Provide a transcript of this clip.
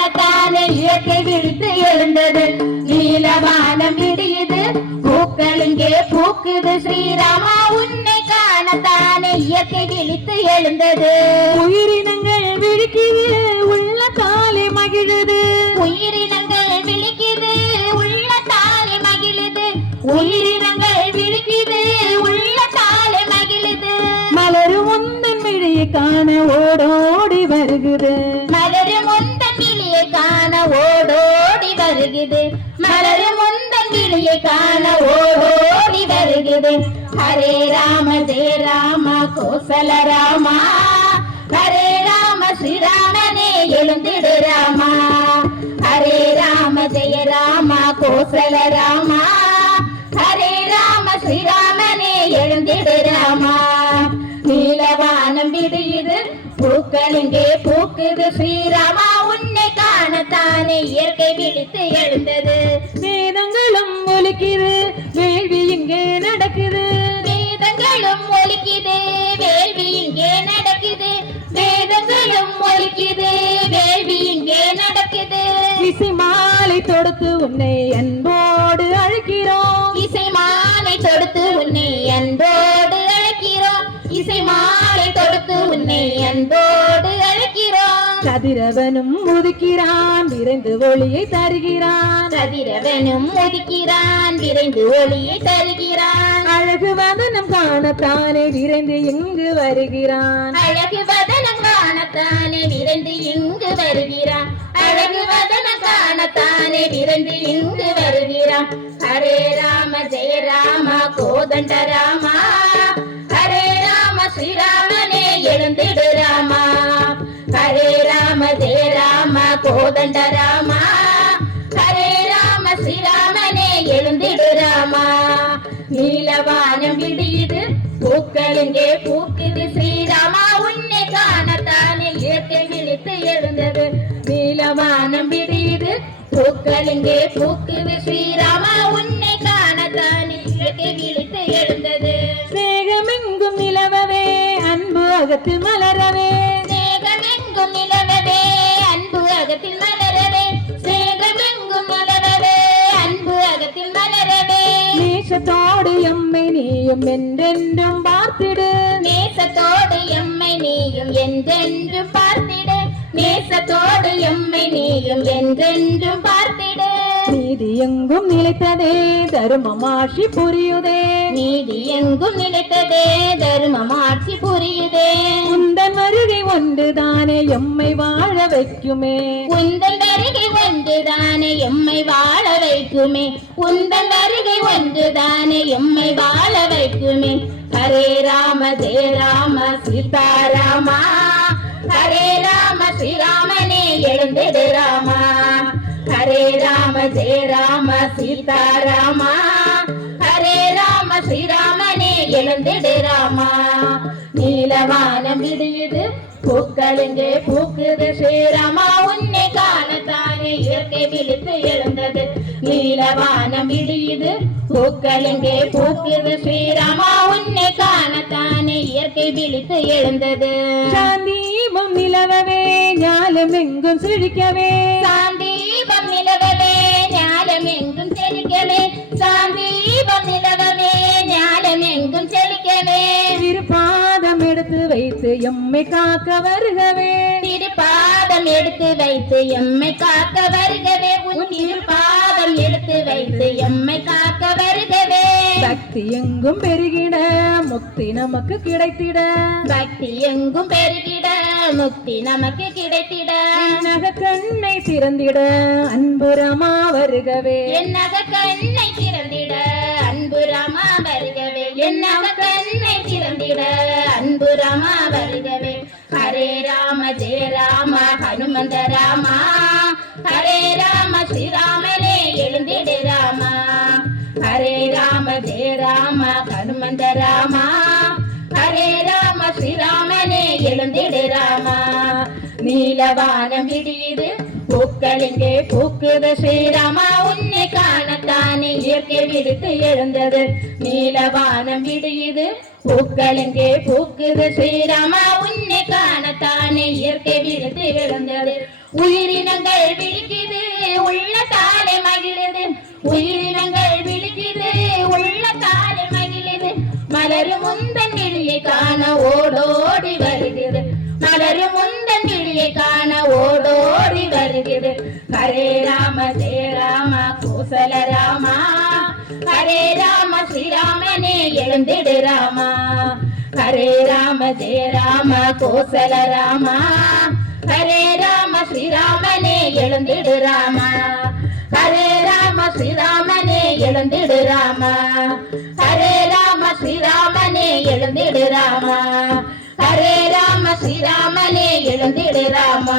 காணத்தானே இயற்கை விழித்து எழுந்தது. நீலவானம் விடியுது பூக்கள் இங்கே பூக்குது. ஸ்ரீராமா உன்னை காணத்தானே இயற்கை விழித்து எழுந்தது. உயிரினங்கள் விழிக்குது உள்ள காலை மகிழுது. உயிரினங்கள் விழிக்குது உள்ள தாலை மகிழுது. உயிரினங்கள் விழிக்குது உள்ள தாலை மகிழுது. மலரும் உந்தன் விழியை காண ஓடோடி வருகுது. ஓடோடி மலர் முந்தன் விழியை காண ஓடோடி வருகுது. ஹரே ராம ஜெய ராம கோசல ராமா. ஹரே ராம ஸ்ரீராமனே எழுந்திடு ராமா. ஹரே ராம ஜெய ராம கோசல ராமா. ஹரே ராம ஸ்ரீராமனே எழுந்திடு ராமா. நீலவானம் விடியுது பூக்கள் இங்கே பூக்குது ஸ்ரீராமா. காணத்தானே இயற்கை விழித்து எழுந்தது. வேதங்களும் ஒலிக்குது வேள்வி இங்கே நடக்குது. வேதங்களும் ஒலிக்குது வேள்வி இங்கே நடக்குது. வேதங்களும் ஒலிக்குது வேள்வி இங்கே நடக்குது. இசை மாலை தொடுத்து உன்னை அன்போடு அழைக்கிறோம். இசை மாலை தொடுத்து உன்னை அன்போடு அழைக்கிறோம். இசை மாலை தொடுத்து உன்னை அன்போடு கதிரவனும் உதிக்கிறான் விரைந்து ஒளியை தருகிறான். கதிரவனும் ஒதுக்கிறான் விரைந்து ஒளியை தருகிறான். அழகு வதனம் காணத்தானே விரைந்து இங்கு வருகிறான். அழகு வதனம் காணத்தானே விரைந்து இங்கு வருகிறான். அழகு வதனம் காணத்தானே விரைந்து இங்கு வருகிறான். ஹரே ராம ஜெய ராம கோதண்ட ராமா. கோதண்ட ராமா. ஹரே ராம ஸ்ரீராமனே எழுந்திடு ராமா. நீலவானம் விடியுது பூக்கள் இங்கே பூக்குது. ஸ்ரீராமா உன்னை காணத்தானே இயற்கை விழித்து எழுந்தது. நீலவானம் விடியுது பூக்கள் இங்கே பூக்குது. ஸ்ரீராமா உன்னை நீயும் என்றென்றும் பார்த்திடு. நேசத்தோடு எம்மை நீயும் என்றென்றும் பார்த்திடு. நேசத்தோடு எம்மை நீயும் என்றென்றும் பார்த்திடு. நீதி எங்கும் நிலைத்ததே தருமமாட்சி புரியுதே. நீதி எங்கும் நிலைத்ததே தர்மம் ஆட்சி புரியுதே. உந்தன் வருகை ஒன்றுதானே எம்மை வாழ வைக்குமே. உந்தன் வருகை ஒன்றுதானே எம்மை வாழ வைக்குமே? உந்தன் வருகை ஒன்றுதானே எம்மை வாழ வைக்குமே? ஹரே ராம ஜெய ராம சீதாராமா. ஹரே ராம ஸ்ரீராமனே எழுந்திடு ராமா. ஹரே ராம ஜெய ராம சீதாராமா. ஹரே ராம ஸ்ரீராமனே எழுந்திடு ராமா. நீலவானம் விடியுது பூக்கள் இங்கே பூக்குது ஸ்ரீராமா உன்னை காணத்தானே இயற்கை விழித்து எழுந்தது. நீலவானம் விடியுது பூக்கள் இங்கே பூக்குது ஸ்ரீராமா உன்னை காணத்தானே இயற்கை விழித்து எழுந்தது. சாந்தீபம் நிலவவே ஞாலம் எங்கும் செழிக்கவே. சாந்தீபம் நிலவவே ஞாலம் எங்கும் செழிக்கவே. எம்மை காக்க வருகவே. திருப்பாதம் எடுத்து வைத்து எம்மை காக்க வருகவே. உன் திருப்பாதம் எடுத்து வைத்து எம்மை காக்க வருகவே. சக்தி எங்கும் பெருகிட முக்தி நமக்கு கிடைத்திட. பக்தி எங்கும் பெருகிட முக்தி நமக்கு கிடைத்திட. நக கண்ணை திறந்திட அன்புரமா வருகவே. என்னக கண்ணை திறந்திட அன்பு ராமா வருகவே. என்னக கண்ணை திறந்திட அன்பு ராமா வருகவே. வந்த ராமா. ஹரே ராம ஸ்ரீராமனே எழுந்திடு ராமா. ஹரே ராம ஜெய ராம ஹனுமந்த ராமா. ஹரே ராம ஸ்ரீராமனே எழுந்திடு ராமா. நீலவானம் விடியுது பூக்கள் இங்கே பூக்குது ஸ்ரீராமா. உன்னை காணத்தானே இயற்கை விடுத்து எழுந்தது. நீலவானம் விடியுது. பூக்கள் பூக்குது ஸ்ரீராமா. உன்னை காணத்தானே இயற்கை விடுத்து எழுந்தது. உயிரினங்கள் விழிக்குது. உள்ளத்தாலே மகிழுது. உயிரினங்கள் விழிக்குது. உள்ளத்தாலே மகிழுது. மலரும் முந்தன் விழியை காண ஓடோ. வருகிறது ஹரே ராம ஜெய ராம கோசல ராமா. ஹரே ராம ஸ்ரீராமனே எழுந்திடு ராமா. ஹரே ராம ஜெய ராம கோசல ராமா. ஹரே ராம ஸ்ரீராமனே எழுந்திடு ராமா. ஹரே ராம ஸ்ரீராமனே எழுந்திடு ராமா. ஹரே ராம ஸ்ரீராமனே எழுந்திடு ராமா. ஹரே ராம ஸ்ரீராமனே எழுந்திடு ராமா.